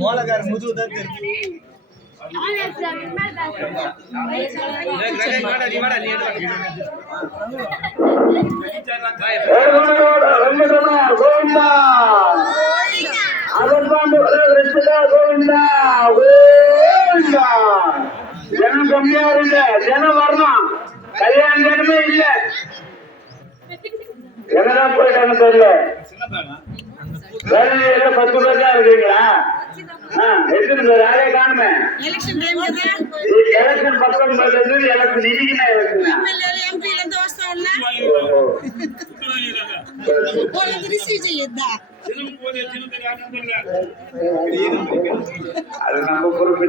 மோலகார முதுகுதான் தெரியும். ஜனம் கம்மியா இருங்க, ஜனம் வரணும். கல்யாண ஜனமே இல்ல, என்னதான் போயிட்டாங்க தெரியல. வேலையில 10 பேர் தான் இருக்கீங்களா? எத்தனை பேர் யாரே காணுமே. எலெக்ஷன் 19 எலெக்ஷன் இன்னைக்கு அது நம்ம பொறுப்பு.